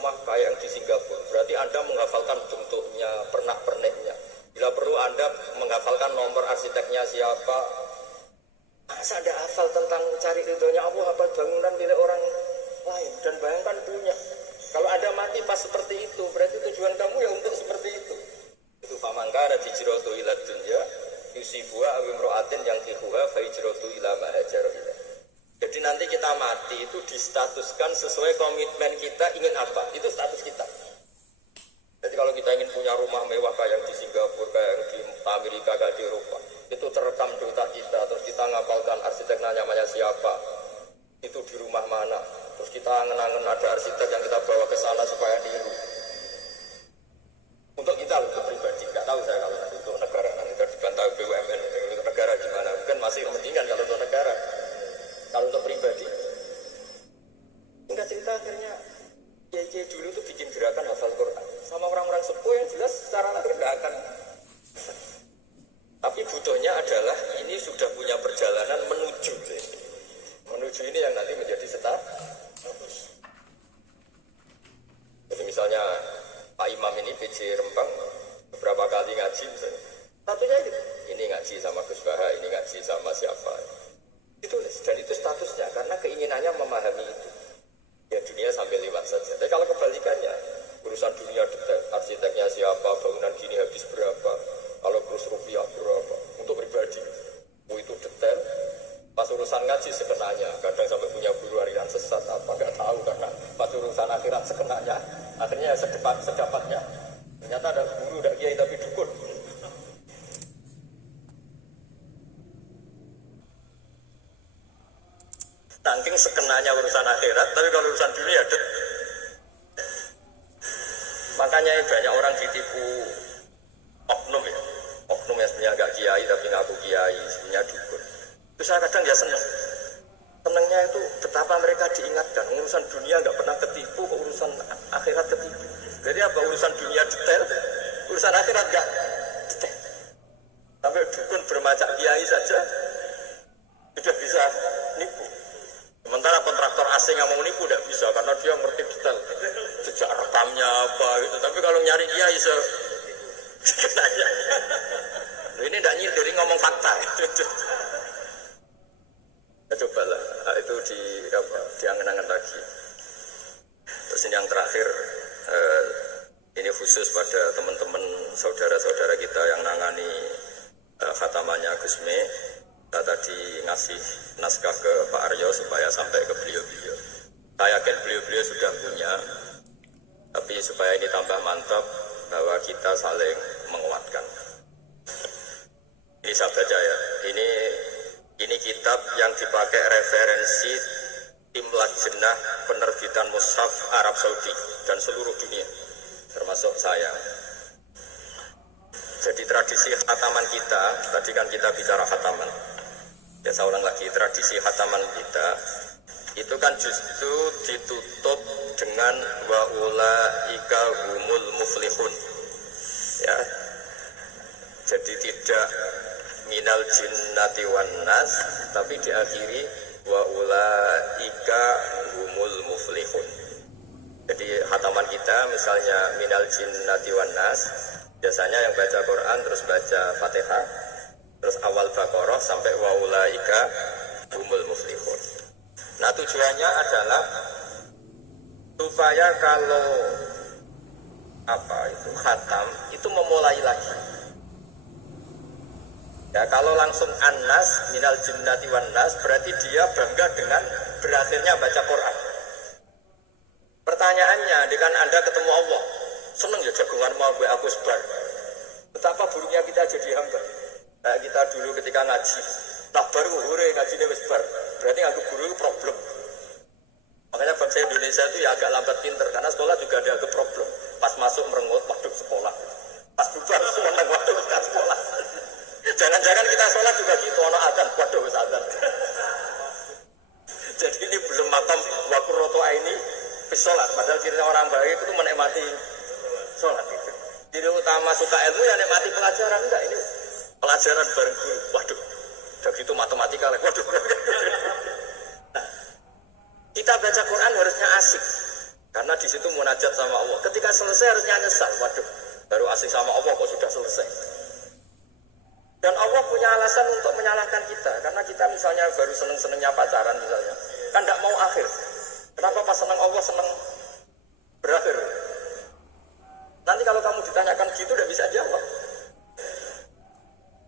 rumah kayak yang di Singapura, berarti Anda menghafalkan bentuknya, pernak-perniknya. Bila perlu Anda menghafalkan nomor arsiteknya siapa. Masa Anda hafal tentang cari ridhonya Allah, hafal bangunan milik orang lain, dan bayangkan punya. Kalau Anda mati pas seperti itu, berarti tujuan kamu ya untuk seperti itu. Itu famangkara hijratu ila dunya yusibuha aw imra'atin yang tihuha fa hijratu ila ma hajara ila. Jadi nanti kita mati itu distatuskan sesuai komitmen kita ingin apa. Itu status kita. Jadi kalau kita ingin punya rumah mewah kayak yang di Singapura, kayak yang di Amerika, kayak di Eropa, itu terekam di otak kita. Terus kita ngapalkan arsiteknya namanya siapa, itu di rumah mana. Terus kita angen-angen ada arsitek yang kita bawa ke sana supaya niru. Untuk kita loh, untuk pribadi. Nggak tahu saya kalau nanti untuk negara, nanti dibantah BUMN, untuk negara gimana. Mungkin masih mendingan kalau untuk negara. Kalau untuk pribadi, enggak cerita akhirnya kiai dulu tuh bikin gerakan hafal Quran sama orang-orang sepuh yang jelas secara lahir nggak akan. Tapi butuhnya adalah ini sudah punya perjalanan menuju ini yang nanti menjadi status. Jadi misalnya Pak Imam ini PJ Rembang beberapa kali ngaji misalnya, satunya ini ngaji sama Gus Baha, ini ngaji sama siapa. Ditulis, dan itu statusnya karena keinginannya memahami itu. Ya dunia sambil lewat saja. Tapi kalau kebalikannya, urusan dunia detail, arsiteknya siapa, bangunan gini habis berapa, kalau kurus rupiah berapa, untuk pribadi, itu detail. Pas urusan ngaji sekenanya, kadang sampai punya guru harian sesat apa nggak tahu karena pas urusan akhirat sekenanya, akhirnya sedapatnya. Ternyata ada guru, ada kiai tapi dukun. Tangking sekenanya urusan akhirat, tapi kalau urusan dunia deh. Makanya banyak orang ditipu oknum ya. Oknum yang sebenarnya agak kiai tapi ngaku kiai, sebenarnya dukun. Itu saya kadang ya senang. Senangnya itu betapa mereka diingatkan. Urusan dunia nggak pernah ketipu, urusan akhirat ketipu. Jadi apa urusan dunia detail, urusan akhirat nggak detail. Sampai dukun bermacam kiai saja sudah bisa nipu. Sementara kontraktor asing yang mau nipu tidak bisa karena dia ngerti detail jejak rekamnya apa gitu. Tapi kalau nyari kiai sekenanya. Ini tidak nyindir, ngomong fakta. Ya, cobalah itu diangen-angen lagi. Terus ini yang terakhir, ini khusus pada teman-teman saudara-saudara kita yang nangani khatamannya Gusme. Kita tadi ngasih naskah ke Pak Aryo supaya sampai ke beliau-beliau. Saya yakin beliau-beliau sudah punya, tapi supaya ini tambah mantap bahwa kita saling menguatkan. Ini saya baca ya. Ini kitab yang dipakai referensi tim lajnah penerbitan mushaf Arab Saudi dan seluruh dunia, termasuk saya. Jadi tradisi khataman kita, tadi kan kita bicara khataman. Ya saya ulang lagi, tradisi khataman kita itu kan justru ditutup dengan wa ulaika humul muflihun. Ya. Jadi tidak minal jinnati wan nas, tapi diakhiri wa ulaika humul muflihun. Jadi khataman kita misalnya minal jinnati wan nas, biasanya yang baca Quran terus baca Fatihah, terus awal Baqarah sampai wa ulaika humul muflihun. Nah tujuannya adalah supaya kalau khatam itu memulai lagi. Ya kalau langsung an-nas minal jinnati wan nas berarti dia bangga dengan berakhirnya baca Quran. Pertanyaannya, dengan Anda ketemu Allah, seneng ya jagungan mau gue aku sebar. Betapa buruknya kita jadi hamba. Nah kita dulu ketika ngaji, nah baru hore ngaji ini sebar. Berarti aku guru itu problem. Makanya bangsa Indonesia itu ya agak lambat pinter, karena sekolah juga ada agak problem. Pas masuk merengut, waduh sekolah. Pas bubar sekolah, waduh sekolah. Jangan-jangan kita sholat juga gitu, ono adzan, waduh adzan. Jadi ini belum matam wakuroto ini sholat. Padahal ciri orang baik itu menikmati sholat itu. Ciri utama suka ilmu ya nikmati pelajaran, enggak ini pelajaran bareng guru. Waduh, udah gitu matematika lagi. Waduh. Nah, kita baca Quran harusnya asik. Karena di situ munajat sama Allah. Ketika selesai harusnya nyesal. Waduh, baru asik sama Allah kok sudah selesai. Dan Allah punya alasan untuk menyalahkan kita. Karena kita misalnya baru seneng-senengnya pacaran misalnya. Kan tidak mau akhir. Kenapa pas seneng Allah seneng berakhir? Nanti kalau kamu ditanyakan gitu tidak bisa jawab.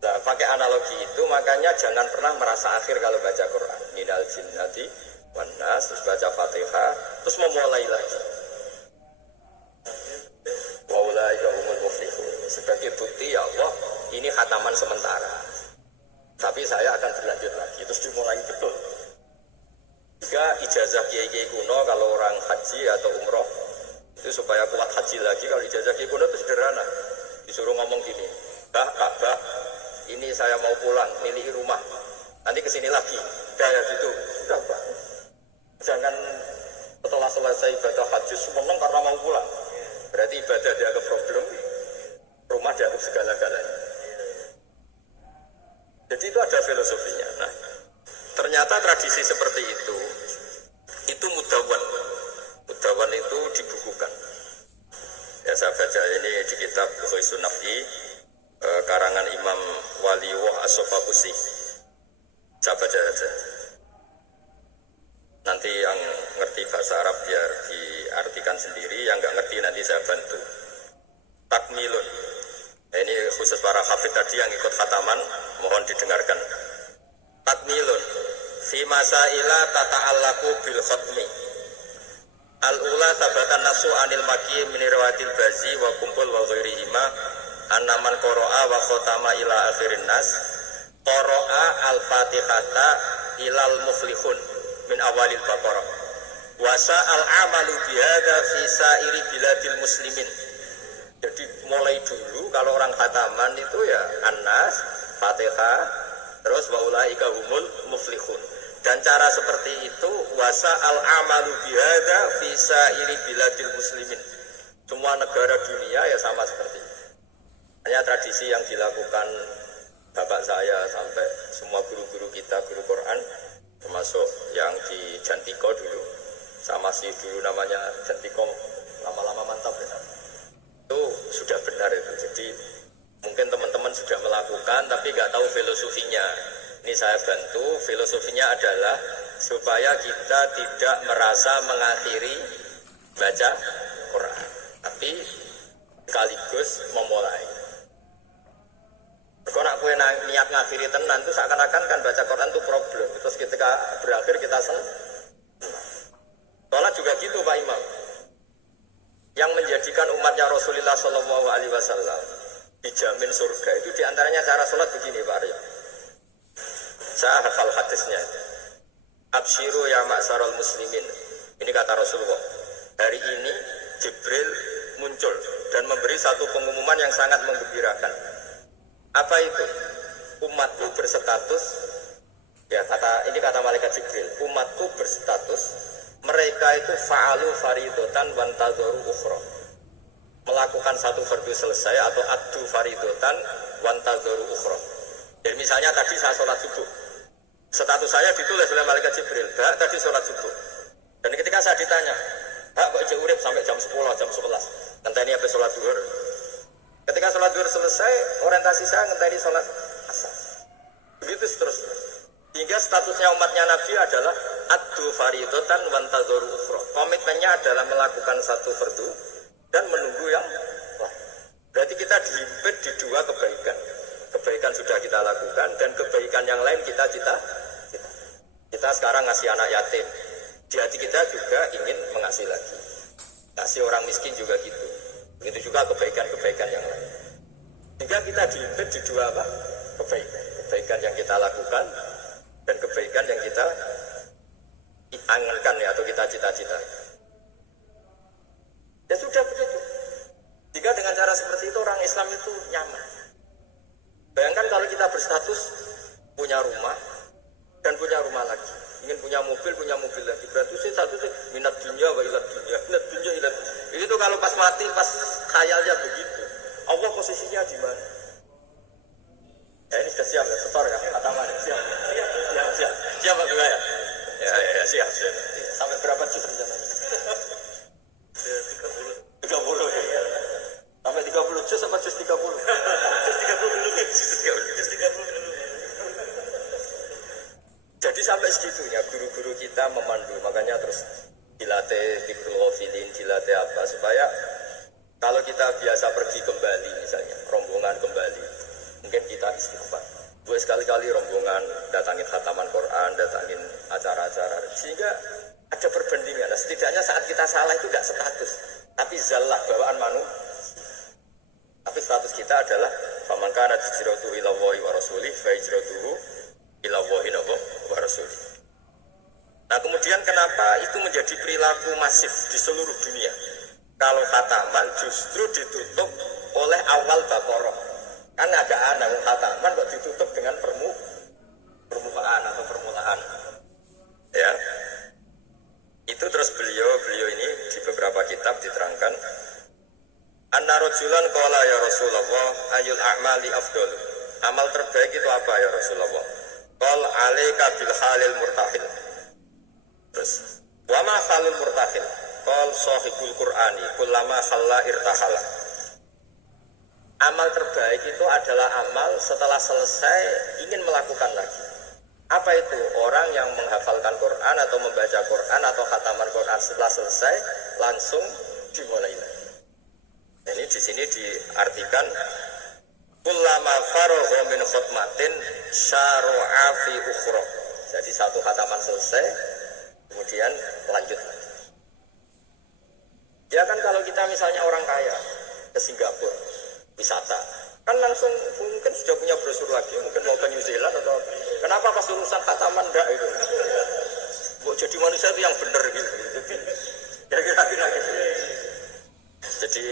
Nah, pakai analogi itu makanya jangan pernah merasa akhir kalau baca Quran. Minal jinnati wan nas, terus baca Fatihah, terus memulai lagi. Wa ulaika humul muflihun. Sebagai bukti ya Allah, ini khataman sementara. Tapi saya akan berlanjut lagi, terus dimulai betul. Jika ijazah kiai-kiai kuno kalau orang haji atau umroh itu supaya kuat haji lagi, kalau ijazah kiai kuno itu sederhana. Disuruh ngomong gini, Bah, Ka'bah, ini saya mau pulang, milih rumah. Nanti kesini lagi, kayak gitu. Sudah Pak. Jangan setelah selesai ibadah haji semeneng karena mau pulang. Berarti ibadah dianggap problem, rumah dianggap segala-galanya. Jadi itu ada filosofinya. Nah, ternyata tradisi seperti itu mudawwan. Mudawwan itu dibukukan. Ya saya baca ini di kitab Ghoisun Naf'i, karangan Imam Waliwah As-Sofakusi. Saya baca saja. Nanti yang ngerti bahasa Arab biar diartikan sendiri, yang nggak ngerti nanti saya bantu. Takmilun. Ini khusus para hafid tadi yang ikut khataman, mohon didengarkan. Takmilun. Fi masaila tata'allaku bil khatmi. Al-ula sabatan nasu anil maki minirwatil bazi wa kumpul wa ghairihima annaman qara'a wa khotama ila akhirin nas qara'a al-fatihata ilal muflihun min awalil baqarah wa sa'al amalu bihadha fi sa'iri biladil muslimin. Jadi mulai dulu kalau orang khataman itu ya An-Nas, Fatihah, terus wa ulaika humul muflihun. Dan cara seperti itu wasa al-amalu bihadha fi sa'iri biladil muslimin. Semua negara dunia ya sama seperti itu. Hanya tradisi yang dilakukan bapak saya sampai semua guru-guru kita, guru Quran, termasuk yang di Jantiko dulu, sama si dulu namanya Jantiko, lama-lama mantap ya. Itu sudah benar itu. Jadi mungkin teman-teman sudah melakukan tapi nggak tahu filosofinya. Ini saya bantu, filosofinya adalah supaya kita tidak merasa mengakhiri baca Quran, tapi sekaligus memulai. Kalau nak kue niat ngakhiri tenan itu seakan-akan kan baca Quran itu problem. Terus ketika berakhir kita senang. Soalnya juga gitu Pak Imam. Yang menjadikan umatnya Rasulullah SAW dijamin surga itu diantaranya cara sholat begini Pak Arya. Saya hafal hadisnya. Absyiru ya ma'sarul muslimin. Ini kata Rasulullah. Hari ini Jibril muncul dan memberi satu pengumuman yang sangat menggembirakan. Apa itu? Umatku berstatus, ya ini kata malaikat Jibril. Umatku berstatus mereka itu fa'alu faridotan wantazoru ukhra. Melakukan satu fardu selesai atau addu faridotan wantazoru ukhra. Jadi misalnya tadi saya sholat subuh, status saya ditulis oleh malaikat Jibril, Bak tadi sholat subuh. Dan ketika saya ditanya, Bak kok ijek urip sampai jam 10, jam 11, ngenteni habis sholat zuhur. Ketika sholat zuhur selesai, orientasi saya ngenteni sholat asar. Begitu seterusnya. Hingga statusnya umatnya Nabi adalah addu faridotan wantazoru ukhra. Komitmennya adalah melakukan satu fardu dan menunggu yang lain. Berarti kita dihimpit di dua kebaikan. Kebaikan sudah kita lakukan dan kebaikan yang lain kita sekarang ngasih anak yatim. Di hati kita juga ingin mengasih lagi. Kasih orang miskin juga gitu. Begitu juga kebaikan-kebaikan yang lain. Sehingga kita dihimpit di dua apa? Kebaikan. Kebaikan yang kita lakukan dan kebaikan yang kita angankan ya, atau kita cita-cita. Ya sudah begitu. Jika dengan cara seperti itu orang Islam itu nyaman. Bayangkan kalau kita berstatus punya rumah dan punya rumah lagi, ingin punya mobil lagi, berarti satu sih minat dunia wa ilat dunia, minat dunia ilat. Itu kalau pas mati, pas khayalnya begitu, Allah posisinya di mana? Ya ini sudah siap ya, setor ya, ataman siap Pak Bima ya? Ya siap. Sampai berapa juz rencananya? biasa supaya kalau kita biasa pergi kembali misalnya rombongan kembali mungkin kita istighfar buat sekali-kali rombongan datangin khataman Quran, datangin acara-acara sehingga ada perbandingan. Nah, setidaknya saat kita salah itu tidak status tapi zallah bawaan manusia. Tapi status kita adalah faman kana hijratuhu ila Allahi wa rasulih fa hijratuhu ila Allahi wa rasulih. Nah, kemudian kenapa itu menjadi perilaku masif di seluruh dunia? Kalau khataman justru ditutup oleh awal Baqarah. Kan agak aneh khataman kok ditutup dengan permukaan atau permulaan. Ya. Itu terus beliau ini di beberapa kitab diterangkan anna rajulan qala ya Rasulullah ayyul a'mali afdal. Amal terbaik itu apa ya Rasulullah? Qal alaika bil halil murtahil. Terus wa ma halul murtahil? Qal sahibul Qur'ani kullama khalla irtahala. Amal terbaik itu adalah amal setelah selesai ingin melakukan lagi. Apa itu? Orang yang menghafalkan Quran atau membaca Quran atau khataman Quran setelah selesai langsung dimulai lagi. Ini di sini diartikan kullama faragha min khutmatin syara'a fi ukhra. Jadi satu khataman selesai kemudian lanjut lagi. Ya kan kalau kita misalnya orang kaya ke Singapura wisata kan langsung mungkin sudah punya brosur lagi, mungkin mau ke New Zealand atau kenapa pas urusan khataman enggak itu? Buat jadi manusia itu yang benar gitu. Ya kira-kira gitu. Jadi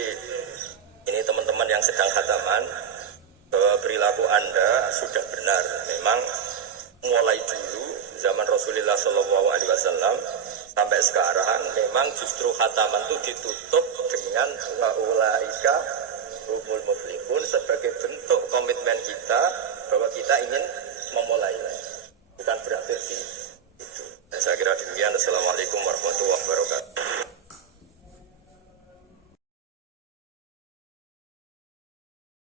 ini teman-teman yang sedang khataman bahwa perilaku Anda sudah benar. Memang mulai dulu zaman Rasulullah SAW sampai sekarang memang justru khataman itu ditutup dengan ulaika humul muflihun sebagai bentuk komitmen kita bahwa kita